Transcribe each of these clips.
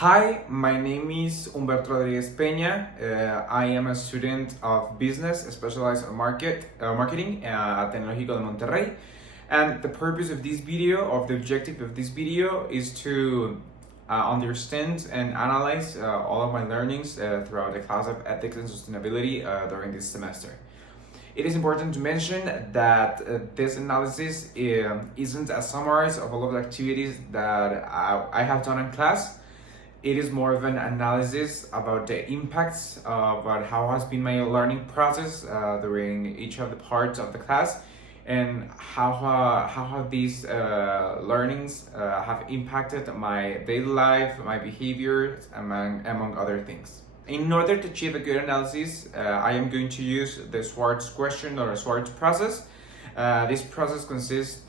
Hi, my name is Humberto Rodriguez Peña. I am a student of business specialized in marketing at Tecnológico de Monterrey. And the purpose of this video, or the objective of this video, is to understand and analyze all of my learnings throughout the class of ethics and sustainability during this semester. It is important to mention that this analysis isn't a summary of all of the activities that I have done in class. It is more of an analysis about the impacts about how has been my learning process during each of the parts of the class, and how have these learnings have impacted my daily life, my behavior, among other things. In order to achieve a good analysis, I am going to use the Schwartz question or Schwartz process. This process consists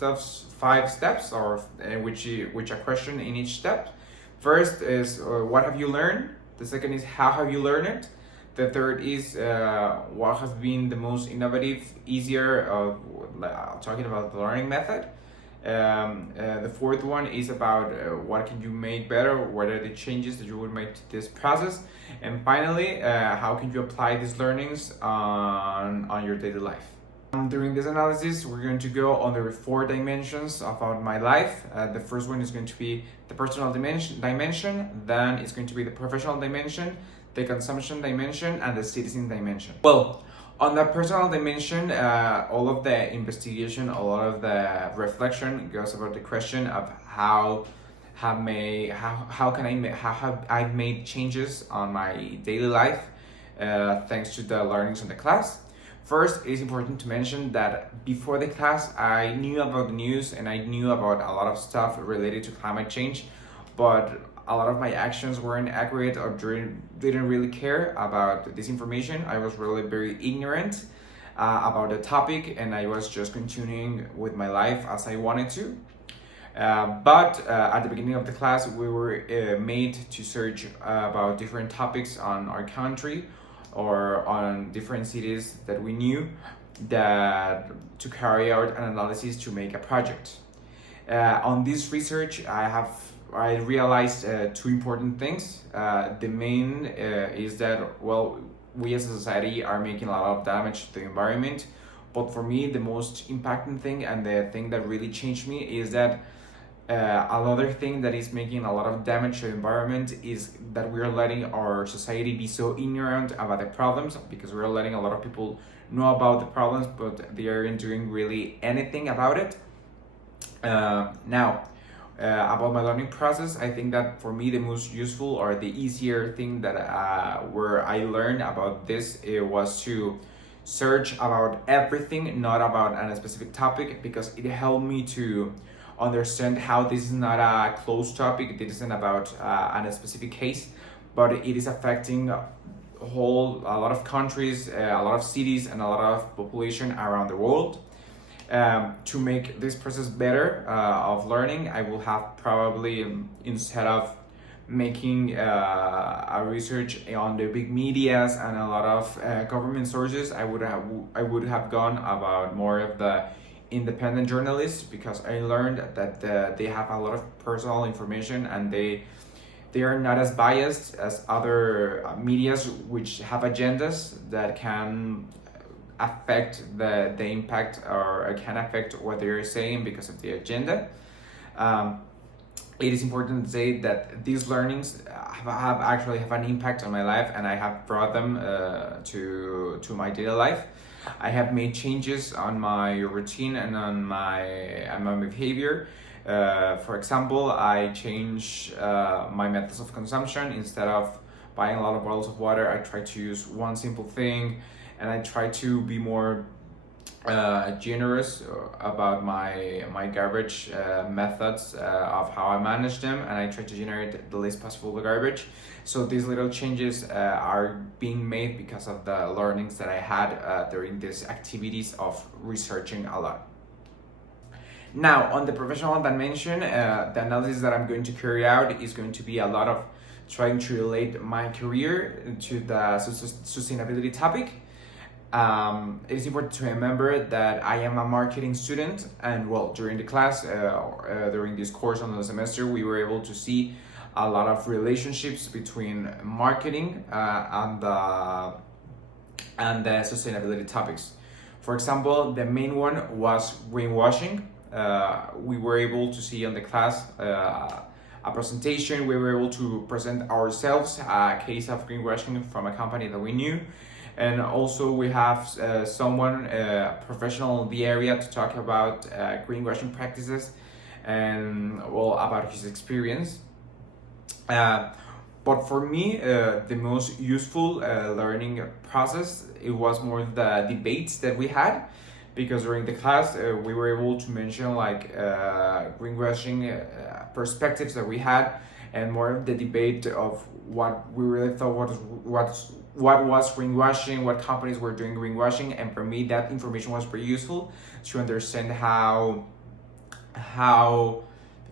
of 5 steps, or which a question in each step. First is what have you learned? The second is how have you learned it? The third is what has been the most innovative, easier talking about the learning method. The fourth one is about what can you make better, what are the changes that you would make to this process, and finally how can you apply these learnings on your daily life. During this analysis, we're going to go on the 4 dimensions about my life. The first one is going to be the personal dimension, then it's going to be the professional dimension, the consumption dimension, and the citizen dimension. Well, on the personal dimension, all of the investigation, a lot of the reflection goes about the question of how have I made changes on my daily life thanks to the learnings in the class. First, it is important to mention that before the class, I knew about the news and I knew about a lot of stuff related to climate change, but a lot of my actions weren't accurate or didn't really care about this information. I was really very ignorant about the topic, and I was just continuing with my life as I wanted to. But at the beginning of the class, we were made to search about different topics on our country or on different cities that we knew, that to carry out an analysis to make a project. On this research, I realized 2 important things. The main is that, well, we as a society are making a lot of damage to the environment, but for me the most impacting thing and the thing that really changed me is that another thing that is making a lot of damage to the environment is that we are letting our society be so ignorant about the problems, because we are letting a lot of people know about the problems, but they aren't doing really anything about it. Now, about my learning process, I think that for me the most useful or the easier thing that where I learned about this was to search about everything, not about a specific topic, because it helped me to understand how this is not a closed topic. This isn't about a specific case, but it is affecting a lot of countries, a lot of cities, and a lot of population around the world. To make this process better of learning, I will have probably, instead of making a research on the big medias and a lot of government sources, I would have gone about more of the independent journalists, because I learned that they have a lot of personal information and they are not as biased as other medias which have agendas that can affect the impact or can affect what they're saying because of the agenda. It is important to say that these learnings have an impact on my life, and I have brought them to my daily life. I have made changes on my routine and on my behavior. For example, I changed my methods of consumption. Instead of buying a lot of bottles of water, I try to use one simple thing, and I try to be more generous about my garbage methods of how I manage them, and I try to generate the least possible garbage. So these little changes are being made because of the learnings that I had during these activities of researching a lot. Now, on the professional dimension, the analysis that I'm going to carry out is going to be a lot of trying to relate my career to the sustainability topic. it is important to remember that I am a marketing student, and well, during the class, during this course on the semester, we were able to see a lot of relationships between marketing and the sustainability topics. For example, the main one was greenwashing. We were able to see on the class a presentation. We were able to present ourselves a case of greenwashing from a company that we knew. And also we have someone professional in the area to talk about greenwashing practices and well about his experience. But for me, the most useful learning process, it was more the debates that we had, because during the class we were able to mention like greenwashing perspectives that we had, and more of the debate of what we really thought what was greenwashing, what companies were doing greenwashing. And for me, that information was pretty useful to understand how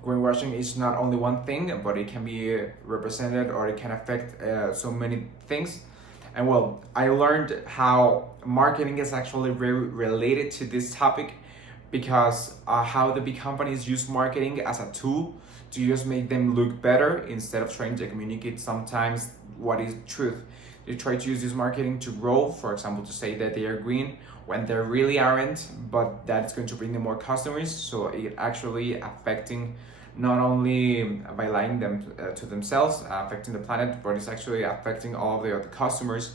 greenwashing is not only one thing, but it can be represented or it can affect so many things. And well, I learned how marketing is actually very related to this topic, because how the big companies use marketing as a tool to just make them look better instead of trying to communicate sometimes what is truth. They try to use this marketing to grow, for example, to say that they are green when they really aren't, but that's going to bring them more customers. So it actually affecting not only by lying them to themselves, affecting the planet, but it's actually affecting all of the other customers,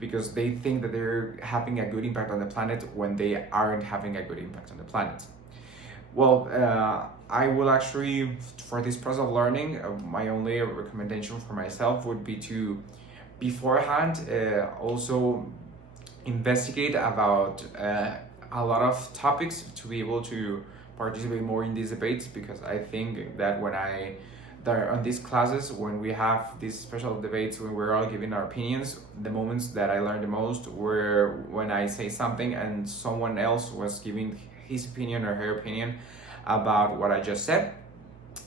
because they think that they're having a good impact on the planet when they aren't having a good impact on the planet. Well, I will actually, for this process of learning, my only recommendation for myself would be to beforehand also investigate about a lot of topics to be able to participate more in these debates, because I think that on these classes, when we have these special debates, when we're all giving our opinions, the moments that I learned the most were when I say something and someone else was giving his opinion or her opinion about what I just said.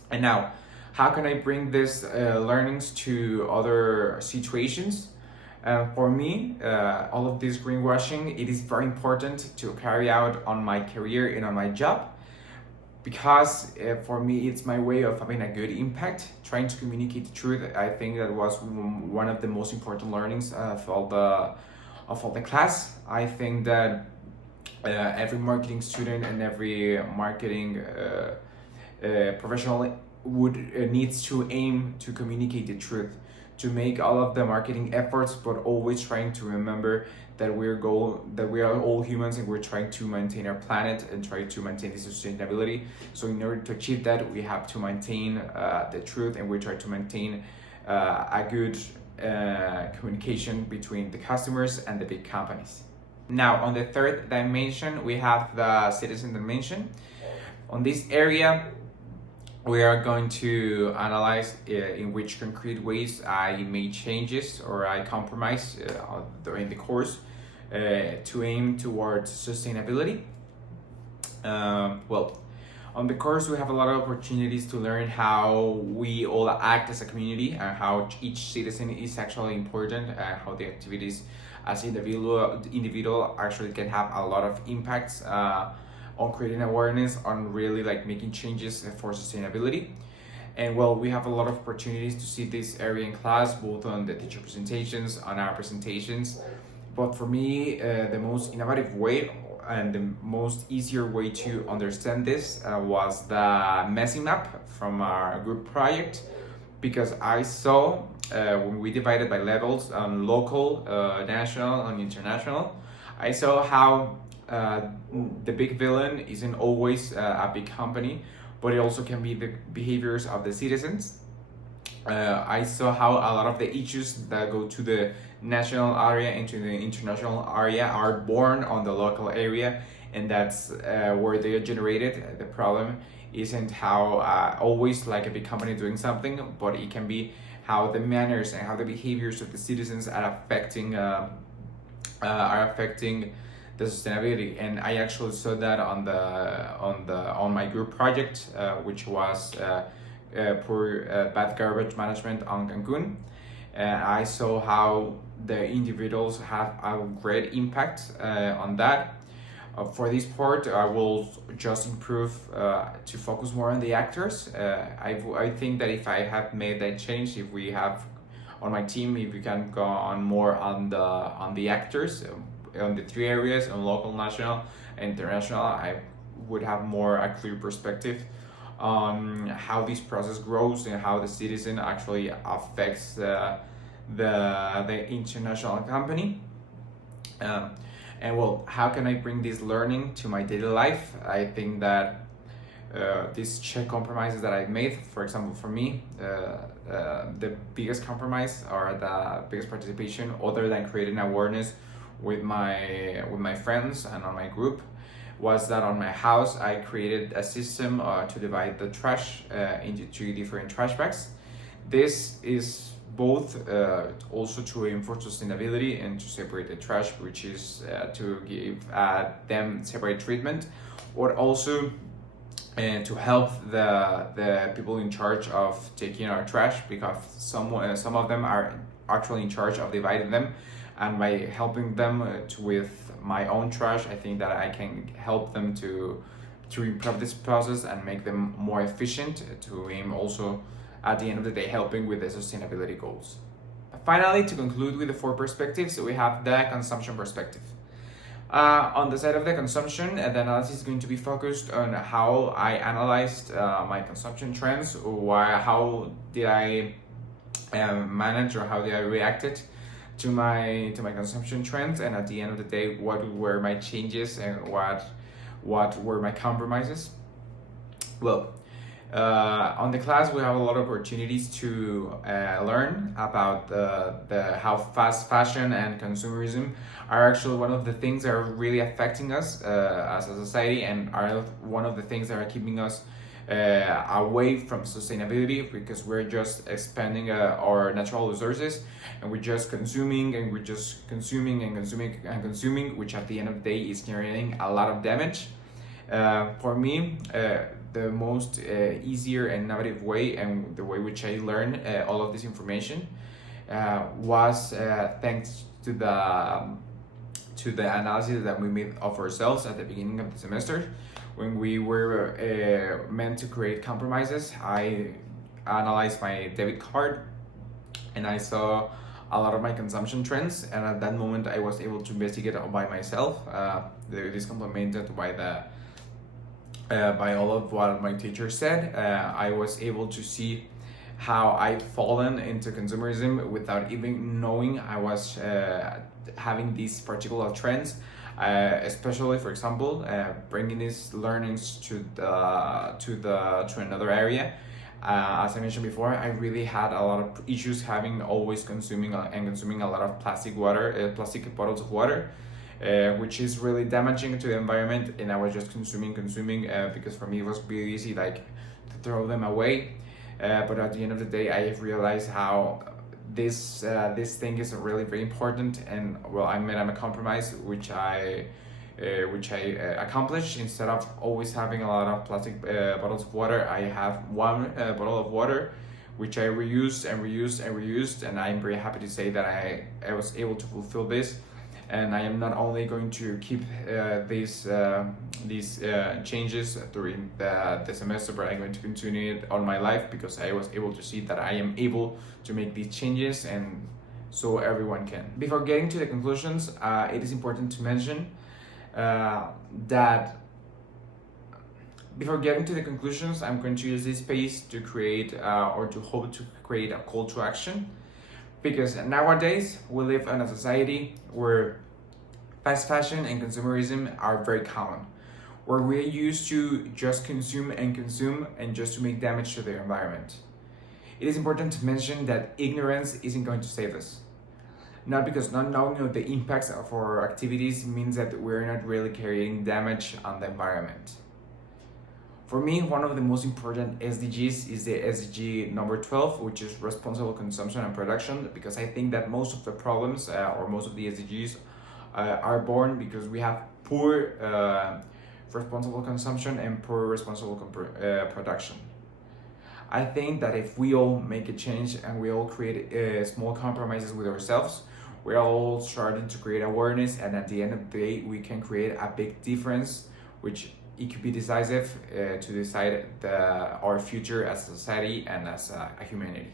And now, how can I bring these learnings to other situations? For me, all of this greenwashing, it is very important to carry out on my career and on my job, because for me, it's my way of having a good impact, trying to communicate the truth. I think that was one of the most important learnings of all the class. I think that every marketing student and every marketing professional needs to aim to communicate the truth, to make all of the marketing efforts, but always trying to remember that we are all humans, and we're trying to maintain our planet and try to maintain the sustainability. So in order to achieve that, we have to maintain the truth, and we try to maintain a good communication between the customers and the big companies. Now, on the third dimension, we have the citizen dimension. On this area, we are going to analyze in which concrete ways I made changes or I compromise during the course to aim towards sustainability. Well, on the course, we have a lot of opportunities to learn how we all act as a community, and how each citizen is actually important, and how the activities as individual actually can have a lot of impacts on creating awareness, on really like making changes for sustainability. And well, we have a lot of opportunities to see this area in class, both on the teacher presentations, on our presentations. But for me, the most innovative way and the most easier way to understand this was the messing map from our group project, because I saw when we divided by levels on local, national, and international, I saw how the big villain isn't always a big company, but it also can be the behaviors of the citizens. I saw how a lot of the issues that go to the national area and to the international area are born on the local area, and that's where they are generated. The problem isn't how always like a big company doing something, but it can be how the manners and how the behaviors of the citizens are affecting the sustainability. And I actually saw that on my group project, which was bad garbage management on Cancun. And I saw how the individuals have a great impact on that. For this part, I will just improve to focus more on the actors. I think that if I have made that change, if we have on my team, if we can go on more on the actors, on the three areas, on local, national, and international, I would have more a clear perspective on how this process grows and how the citizen actually affects the international company. And well, how can I bring this learning to my daily life? I think that these check compromises that I've made, for example, for me, the biggest compromise or the biggest participation, other than creating awareness with my friends and on my group, was that on my house I created a system to divide the trash into 2 different trash bags. This is both also to aim for sustainability and to separate the trash, which is to give them separate treatment, or also to help the people in charge of taking our trash, because some of them are actually in charge of dividing them, and by helping them with my own trash, I think that I can help them to improve this process and make them more efficient, to aim also at the end of the day helping with the sustainability goals. Finally, to conclude with the 4 perspectives, we have the consumption perspective. On the side of the consumption, the analysis is going to be focused on how I analyzed my consumption trends, how did I manage, or how did I reacted to my consumption trends, and at the end of the day, what were my changes and what were my compromises. Well, on the class, we have a lot of opportunities to learn about the how fast fashion and consumerism are actually one of the things that are really affecting us as a society, and are one of the things that are keeping us away from sustainability, because we're just expanding our natural resources, and we're just consuming, and we're just consuming and consuming and consuming, which at the end of the day is generating a lot of damage. For me, the most easier and innovative way, and the way which I learned all of this information was thanks to the analysis that we made of ourselves at the beginning of the semester. When we were meant to create compromises, I analyzed my debit card and I saw a lot of my consumption trends, and at that moment I was able to investigate all by myself. This complemented by all of what my teacher said. I was able to see how I've fallen into consumerism without even knowing I was having these particular trends. Especially, for example, bringing these learnings to another area. As I mentioned before, I really had a lot of issues always consuming a lot of plastic bottles of water, which is really damaging to the environment, and I was just consuming because for me it was really easy to throw them away. But at the end of the day, I realized how this thing is really very important, and well, I made a compromise which I accomplished. Instead of always having a lot of plastic bottles of water, I have one bottle of water which I reused, and I'm very happy to say that I was able to fulfill this. And I am not only going to keep these changes during the semester, but I'm going to continue it all my life, because I was able to see that I am able to make these changes, and so everyone can. Before getting to the conclusions, it is important to mention that before getting to the conclusions, I'm going to use this space to create or to hope to create a call to action. Because nowadays we live in a society where fast fashion and consumerism are very common, where we're used to just consume and just to make damage to the environment. It is important to mention that ignorance isn't going to save us. Not because not knowing of the impacts of our activities means that we're not really creating damage on the environment. For me, one of the most important SDGs is the SDG number 12, which is responsible consumption and production, because I think that most of the problems or most of the SDGs are born because we have poor responsible consumption and poor responsible production. I think that if we all make a change and we all create small compromises with ourselves, we're all starting to create awareness, and at the end of the day, we can create a big difference, which it could be decisive to decide our future as a society and as a humanity.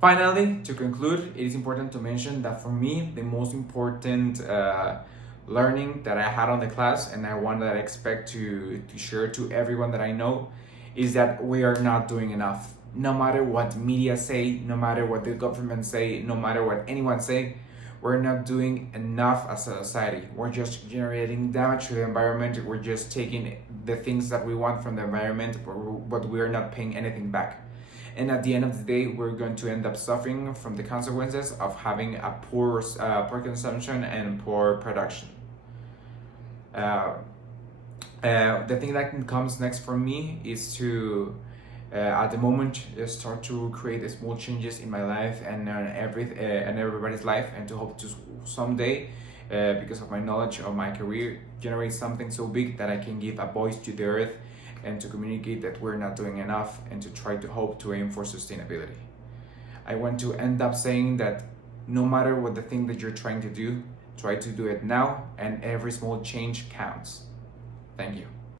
Finally, to conclude, it is important to mention that for me, the most important learning that I had on the class, and I one that I expect to share to everyone that I know, is that we are not doing enough. No matter what media say, no matter what the government say, no matter what anyone say, we're not doing enough as a society. We're just generating damage to the environment. We're just taking the things that we want from the environment, but we're not paying anything back. And at the end of the day, we're going to end up suffering from the consequences of having a poor consumption and poor production. The thing that comes next for me is to, at the moment, start to create small changes in my life and everybody's life, and to hope to someday, because of my knowledge of my career, generate something so big that I can give a voice to the earth and to communicate that we're not doing enough, and to try to hope to aim for sustainability. I want to end up saying that no matter what the thing that you're trying to do, try to do it now, and every small change counts. Thank you.